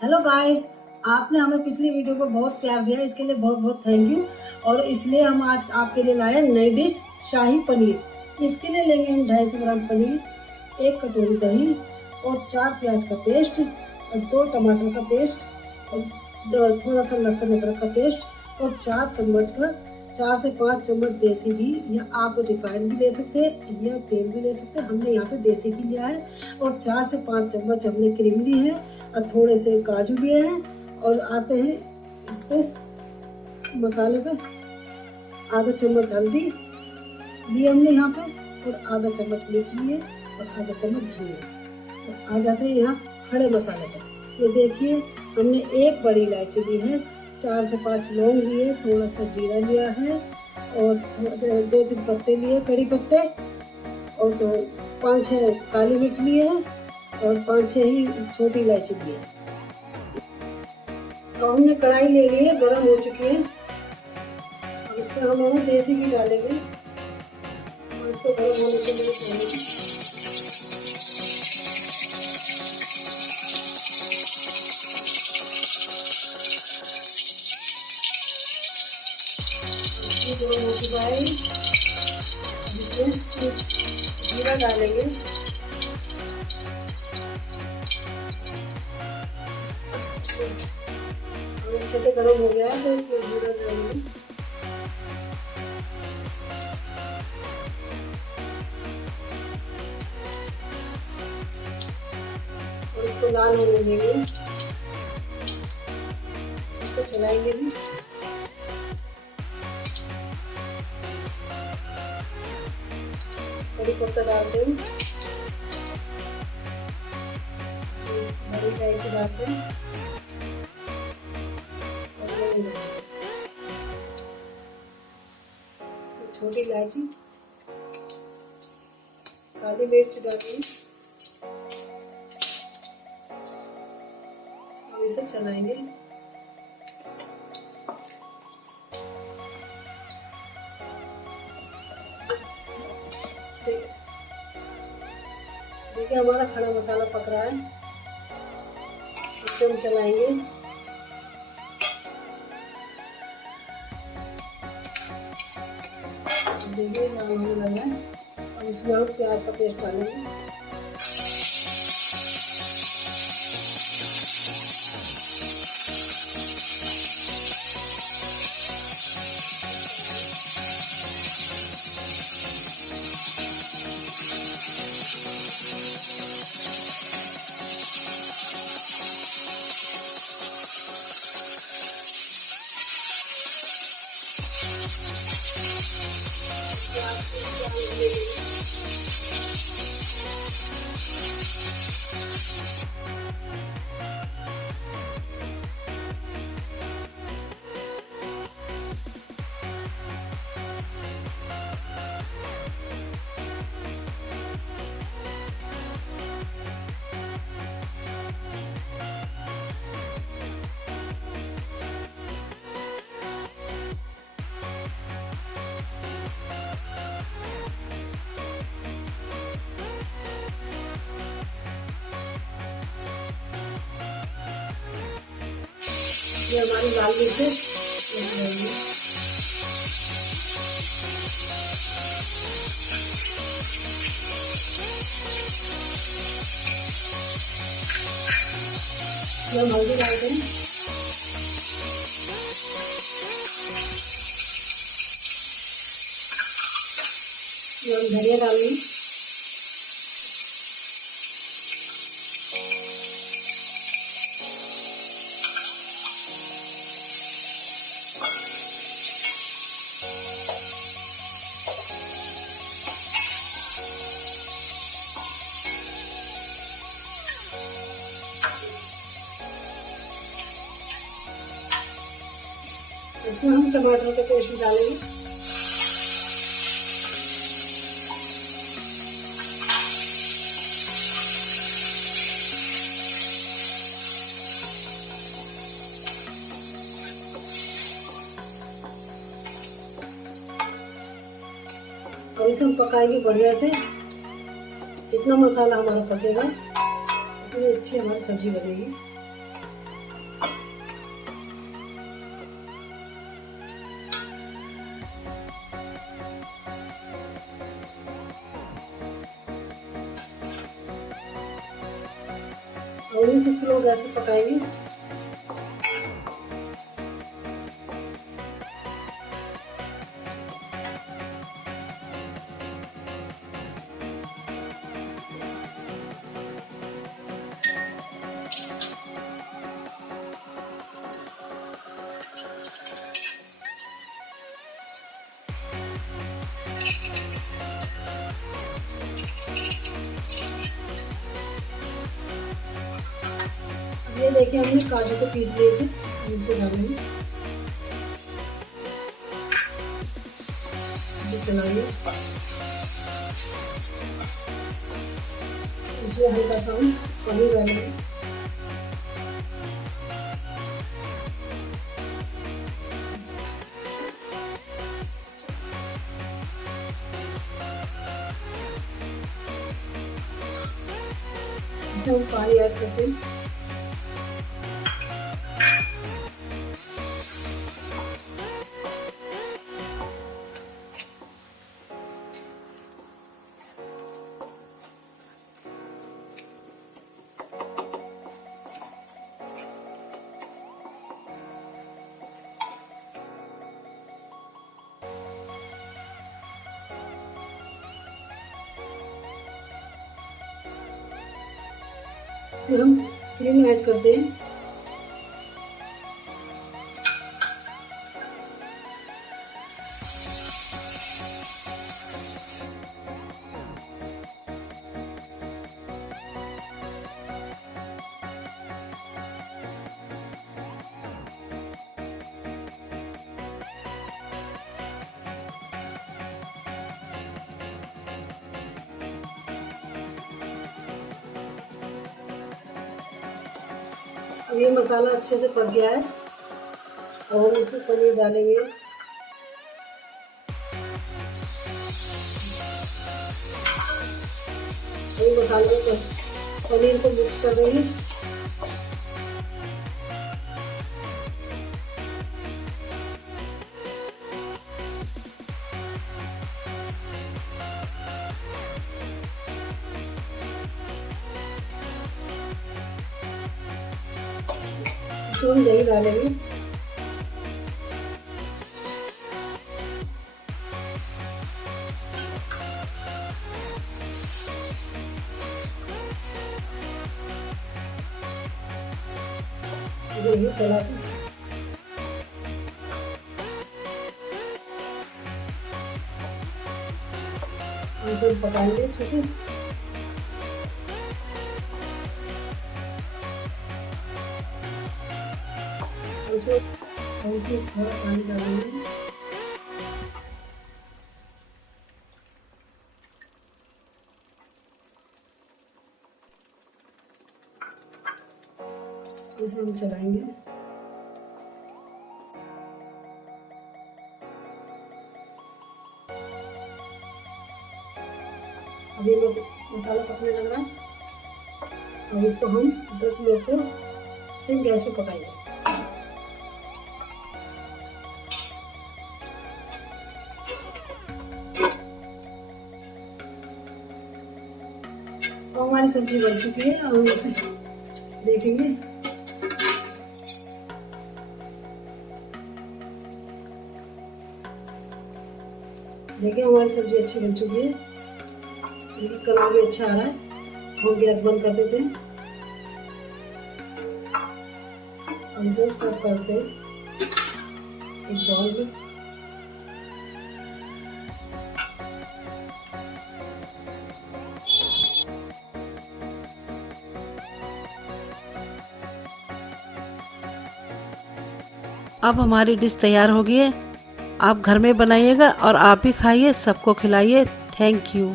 Hello guys, आपने हमें पिछली वीडियो को बहुत प्यार दिया, इसके लिए बहुत बहुत थैंक यू। और इसलिए हम आज आपके लिए लाए नई डिश शाही पनीर। इसके लिए लेंगे हम 250 ग्राम पनीर, 1 कटोरी दही और 4 प्याज का पेस्ट और 2 टमाटर का पेस्ट और थोड़ा सा लहसुन अदरक का पेस्ट और 4 से 5 चम्मच देसी घी, या आप रिफाइंड भी ले सकते हैं या तेल भी ले सकते हैं। हमने यहाँ पे देसी घी लिया है। और 4 से 5 चम्मच हमने क्रीम ली है और थोड़े से काजू लिए हैं। और आते हैं इस पे मसाले पे, आधा चम्मच हल्दी ली हमने यहाँ पे और आधा चम्मच मिर्च लिए और आधा चम्मच धनिया। और आ जाते हैं यहाँ खड़े मसाले पे। ये देखिए, हमने 1 बड़ी इलायची ली है, 4 से 5 लौंग लिए, थोड़ा सा जीरा लिया है और 2-3 पत्ते लिए कड़ी पत्ते और 5-6 काली मिर्च लिए हैं और 5-6 ही छोटी इलायची लिए। तो हमने कढ़ाई ले ली है, गर्म हो चुकी है। अब इसमें हम देसी घी डालेंगे और इसको गर्म होने के लिए छोड़ेंगे। गर्म हो चुका है, इसमें जीरा डालेंगे। अच्छे से गर्म हो गया है तो इसमें जीरा डालेंगे। और इसको लाल होने देंगे, इसको चलाएंगे भी। कड़ी पत्ता डालते हैं, बड़ी इलायची डालते हैं, छोटी इलायची, काली मिर्च डालिए और इसे चलाएंगे। देखिए हमारा खड़ा मसाला पक रहा है, इसे हम चलाएंगे। देखिए लाल होने लगा है और इसमें हम प्याज का पेस्ट डालेंगे। ये हमारी लाल मिर्च है, हम हल्दी डालते हैं। हम धनिया डालेंगे। इसमें हम टमाटर का पेस्ट भी डालेंगे। और इसे हम पकाएंगे बढ़िया से। जितना मसाला हमारा पकेगा उतनी अच्छी हमारी सब्जी बनेगी। और इसे स्लो गैस पे पकाएंगे। ये देखिए हमने काजू को पीस लिए थे, इसमें डालेंगे, चलाइए। इसमें हल्का सा हम पनीर डालेंगे, इसे हम पानी ऐड करते हैं। फिर हम क्रीम ऐड करते हैं। ये मसाला अच्छे से पक गया है और हम इसमें पनीर डालेंगे। ये मसाले को पनीर को मिक्स कर देंगे। इसमें हम दही डालेंगे। दही चला के इसे पकाएंगे अच्छे से। इसमें थोड़ा पानी डालेंगे। इसे हम चलाएंगे। अभी मसाला पकने लग रहा है। अब इसको हम 10 मिनट को सिम गैस पे पकाएंगे। तो हमारी सब्जी बन चुकी है। अब हम इसे देखेंगे। देखिए हमारी सब्जी अच्छी बन चुकी है। देखिए कलर भी अच्छा आ रहा है। हम गैस बंद कर देते हैं। हम इसे सर्व करते हैं एक बाउल में। अब हमारी डिश तैयार हो गई है। आप घर में बनाइएगा और आप भी खाइए, सबको खिलाइए। Thank you.